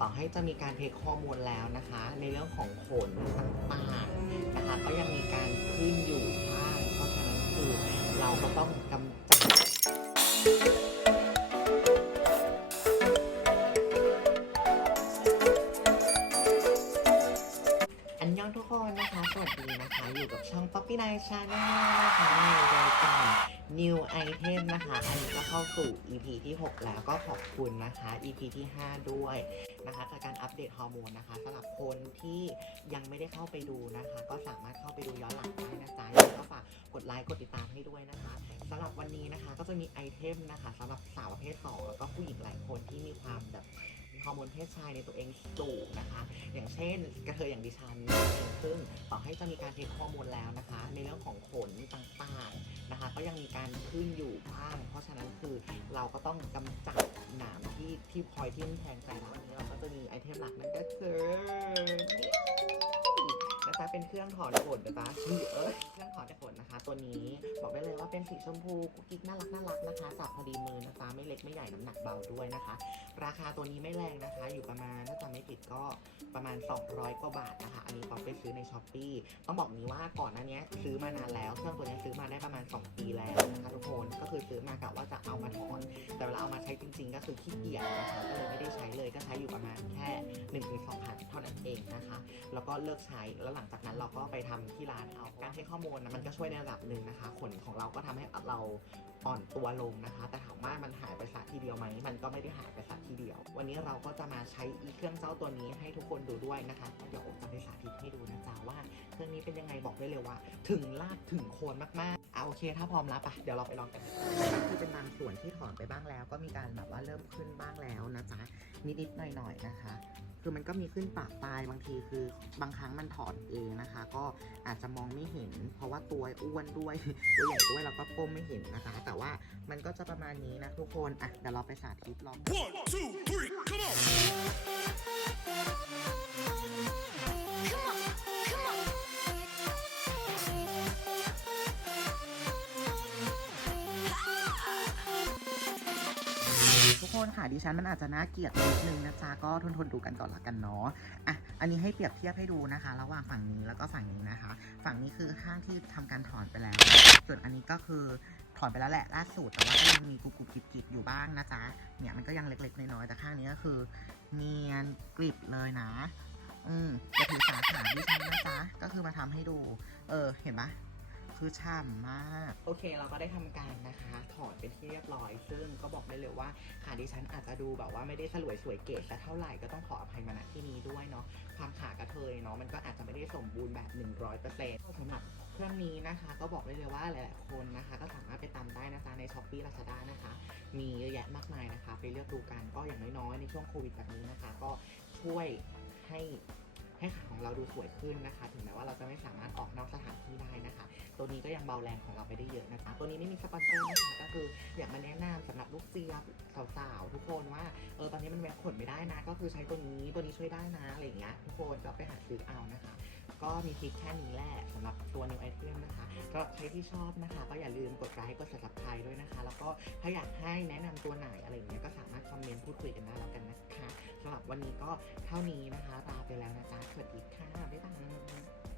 ต่อให้จะมีการเทคข้อมูลแล้วนะคะ ในเรื่องของขนต่างๆนะคะ ก็ยังมีการขึ้นอยู่บ้างเพราะฉะนั้นคือเราก็ต้องกำจัด วัสดีนะคะ อยู่กับช่อง Poppy Night Channel นะคะในรายการ New Item นะคะ อันนี้ก็เข้าสู่ EP ที่ 6 แล้วก็ขอบคุณนะคะ EP ที่ 5 ด้วยนะคะจากการอัปเดตฮอร์โมนนะคะสำหรับคนที่ยังไม่ได้เข้าไปดูนะคะ ก็สามารถเข้าไปดูย้อนหลังได้นะจ๊ะยังไงก็ฝากกดไลค์กดติดตามให้ด้วยนะคะสำหรับวันนี้นะคะก็จะมีไอเทมนะคะสำหรับสาวประเภท2แล้วก็ผู้หญิงหลายคนที่มีความแบบ ฮอร์โมนเพศชายในตัวเองสูงนะคะ อย่างเช่นกระเทยอย่างดิฉันซึ่งต่อให้จะมีการเทคข้อมูลแล้วนะคะ ในเรื่องของขนต่างๆนะคะ ก็ยังมีการขึ้นอยู่บ้าง เพราะฉะนั้นคือเราก็ต้องกำจัดหนามที่ที่พลอยที่มันแทงใจเราอันนี้เราก็จะมีไอเทมหลักนั่นก็คือ เป็นเครื่องถอนขนนะคะชื่อเอ้ยเครื่องถอนขนนะคะ ตัวนี้บอกได้เลยว่าเป็นสีชมพูกุ๊กกิ๊กน่ารักน่ารักนะคะจับพอดีมือนะคะไม่เล็กไม่ใหญ่น้ำหนักเบาด้วยนะคะ ราคาตัวนี้ไม่แรงนะคะ อยู่ประมาณถ้าจำไม่ผิดก็ประมาณ 200 กว่าบาทนะคะ อันนี้ป๊อปไปซื้อในช้อปปี้ต้องบอกนี้ว่าก่อนหน้านี้ซื้อมานานแล้ว เครื่องตัวนี้ซื้อมาได้ประมาณ 2 ปีแล้วนะคะทุกคนก็คือซื้อมากะว่าจะเอามาถอน แต่เวลาเอามาใช้จริง ๆ ก็คือขี้เกียจนะคะก็เลยไม่ได้ใช้เลยก็ใช้อยู่ประมาณแค่1นถึงสองครั้งเท่านั้นเองนะคะ แล้วก็เลิกใช้แล้วหลังจากนั้นเราก็ไปทำที่ร้านเอาการให้ข้อมูลนะมันก็ช่วยในระดับหนึ่งนะคะ ขนของเราก็ทำให้เราอ่อนตัวลงนะคะ แต่ถามว่ามันหายไปสักทีเดียวไหมมันก็ไม่ได้หายไปสักทีเดียว วันนี้เราก็จะมาใช้อีเครื่องเจ้าตัวนี้ให้ทุกคนดูด้วยนะคะเดี๋ยวอ๊คจะไปสาธิตให้ดูนะจ๊ะว่าเครื่องนี้เป็นยังไงบอกได้เลยว่า ถึงลากถึงโคนมากๆเอาโอเค ถ้าพร้อมแล้วปะเดี๋ยวเราไปลองกัน เป็นบางส่วนที่ถอนไปบ้างแล้ว ก็มีการแบบว่าเริ่มขึ้นบ้างแล้วนะจ๊ะนิดๆหน่อยๆนะคะ คือมันก็มีขึ้นปากปลายบางทีคือบางครั้งมันถอนเองนะคะ ก็อาจจะมองไม่เห็น เพราะว่าตัวอ้วนด้วยตัวใหญ่ด้วยเราก็ก้มไม่เห็นนะคะ แต่ว่ามันก็จะประมาณนี้นะทุกคนอะเดี๋ยวเราไปสาธิตลอง One, two, three, come on! ทุกคนค่ะดิฉันมันอาจจะน่าเกลียดนิดนึงนะจ๊ะก็ทนทนๆดูกันก่อนละกันเนาะอะอันนี้ให้เปรียบเทียบให้ดูนะคะ ระหว่างฝั่งนี้แล้วก็ฝั่งนี้นะคะ ฝั่งนี้คือข้างที่ทำการถอนไปแล้ว ส่วนอันนี้ก็คือถอนไปแล้วแหละล่าสุดแต่ว่าก็ยังมีกรุบกรุบกริบกริบอยู่บ้างนะจ๊ะเนี่ยมันก็ยังเล็กๆน้อยๆแต่ข้างนี้ก็คือเนียนกริบเลยนะ อืมจะถือสาขาดิฉันนะจ๊ะก็คือมาทำให้ดู เออเห็นปะ คือฉ่ำมาก โอเคเราก็ได้ทำการนะคะ ถอดเป็นที่เรียบร้อย ซึ่งก็บอกได้เลยว่าขาดิฉันอาจจะดูแบบว่าไม่ได้สลวยสวยเก๋สักเท่าไหร่ก็ต้องขออภัยมาณที่นี้ด้วยเนาะความขากระเทยเนาะมันก็อาจจะไม่ได้สมบูรณ์แบบ 100%สำหรับเครื่องนี้นะคะก็บอกได้เลยว่าหลายๆคนนะคะ ก็สามารถไปตามได้นะคะในช้อปปี้ลาซาด้านะคะ มีเยอะแยะมากมายนะคะ ไปเลือกดูกันก็อย่างน้อยๆในช่วงโควิดแบบนี้นะคะ ก็ช่วยให้ให้ขาของเราดูสวยขึ้นนะคะ ถึงแม้ว่าเราจะไม่สามารถออกนอกสถานที่ได้ ตัวนี้ก็ยังเบาแรงของเราไปได้เยอะนะคะตัวนี้ไม่มีสปอนเซอร์นะคะก็คืออยากมาแนะนำสำหรับลูกเจี๊ยบสาวๆทุกคนว่าเออตอนนี้มันแวะขนไม่ได้นะ ก็คือใช้ตัวนี้ตัวนี้ช่วยได้นะอะไรอย่างเงี้ยทุกคนก็ไปหาซื้อเอานะคะ ก็มีคลิปแค่นี้แหละสำหรับตัว new item นะคะก็ใครที่ชอบนะคะ ก็อย่าลืมกดไลค์กด subscribe ด้วยนะคะ แล้วก็ถ้าอยากให้แนะนำตัวไหนอะไรอย่างเงี้ยก็สามารถคอมเมนต์พูดคุยกันได้แล้วกันนะคะสำหรับวันนี้ก็เท่านี้นะคะลาไปแล้วนะจ๊ะสวัสดีค่ะบ๊ายบาย